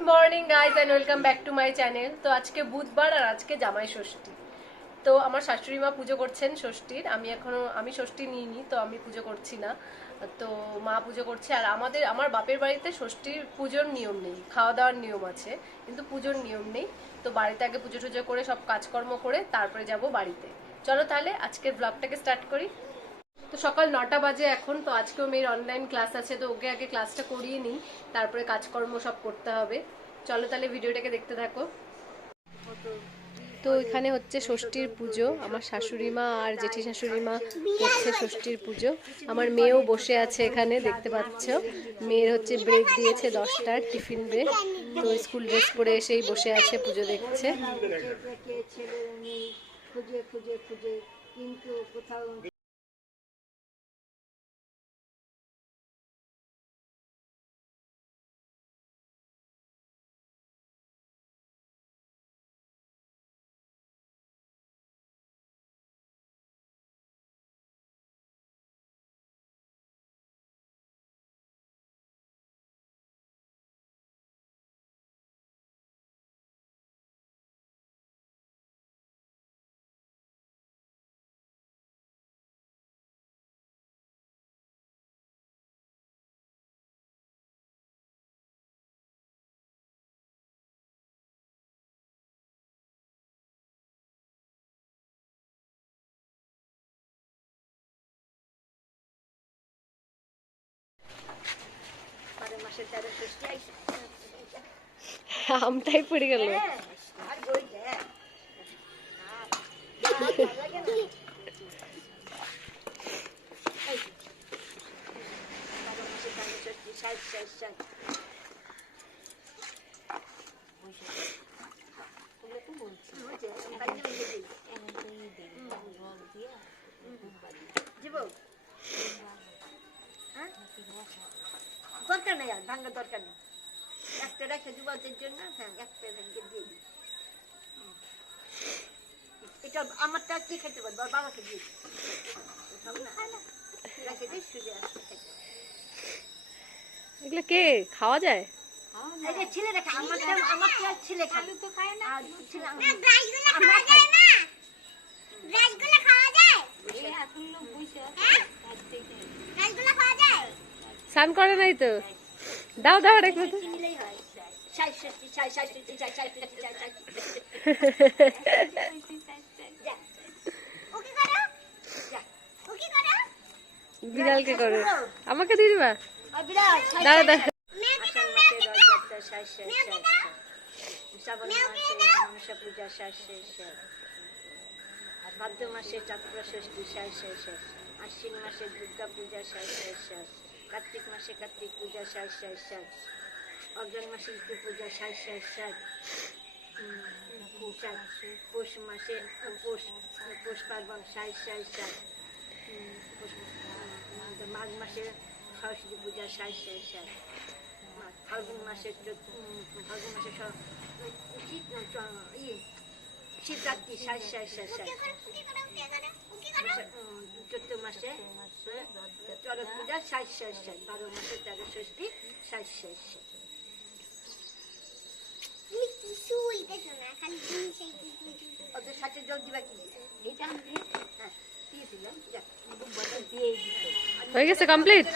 Good morning guys and welcome back to my channel. তো আজকে বুধবার আর আজকে জামাই ষষ্ঠী। তো আমার শাশুড়ি মা পুজো করছেন ষষ্ঠীর। আমি ষষ্ঠী নিইনি, তো আমি পুজো করছি না। তো মা পুজো করছে। আর আমার বাপের বাড়িতে ষষ্ঠীর পুজোর নিয়ম নেই, খাওয়া দাওয়ার নিয়ম আছে কিন্তু পুজোর নিয়ম নেই। তো বাড়িতে আগে পুজো টুজো করে সব কাজকর্ম করে তারপরে যাব বাড়িতে। চলো তাহলে আজকের ব্লগটাকে স্টার্ট করি। তো সকাল 9টা বাজে এখন। তো আজকেও মেয়ের অনলাইন ক্লাস আছে, তো ওকে আগে ক্লাসটা করিয়ে নিই, তারপরে কাজকর্ম সব করতে হবে। চলো তাহলে ভিডিওটাকে দেখতে থাকো। তো এখানে হচ্ছে ষষ্ঠীর পুজো। আমার শাশুড়ি মা আর জেঠি শাশুড়ি মা করছে ষষ্ঠীর পুজো। আমার মেয়েও বসে আছে এখানে, দেখতে পাচ্ছ। মেয়ের হচ্ছে ব্রেক দিয়েছে 10টার টিফিন ব্রেক। তো স্কুল ড্রেস পরে এসেই বসে আছে, পুজো দেখছে। কিন্তু কোথাও আমটাই পড়ে গেল। দরকার নেই, আর ভাঙার দরকার নেই। একটা রেখে যুবকদের জন্য, হ্যাঁ একটা রেখে দিয়ে দিই। এটা আমারটা কি খেতে পারবো, বাবাকে দিয়ে রেখে দিই, শুধু আসতে। এগুলো কে খাওয়া যায়? ছেলে রেখে আমারটা ছেলে খালু তো খায় না। স্নান করে নাই তো, দাও দাও রেখে তো। বিড়ালকে করো, আমাকে দিয়ে দিবা। দাঁড়া দাঁড়া। শ্রাবণ মাসে মনসা পূজা ভাদ্র মাসে চাতুর্থা ষষ্ঠী আশ্বিন মাসে দুর্গা পূজা কার্তিক মাসে কার্তিক পূজা অগ্রহণ মাসে ঋতু পূজা পৌষ মাসে পৌষ পার্বণ মাঘ মাসে সরস্বতী পূজা ফাল্গুন মাসে শিবরাত্রি চৈত্র মাসে চড়ক পূজা 12 মাসে 13 ষষ্ঠী ওদের সাথে যোগ দিবা কি? হয়ে গেছে, কমপ্লিট।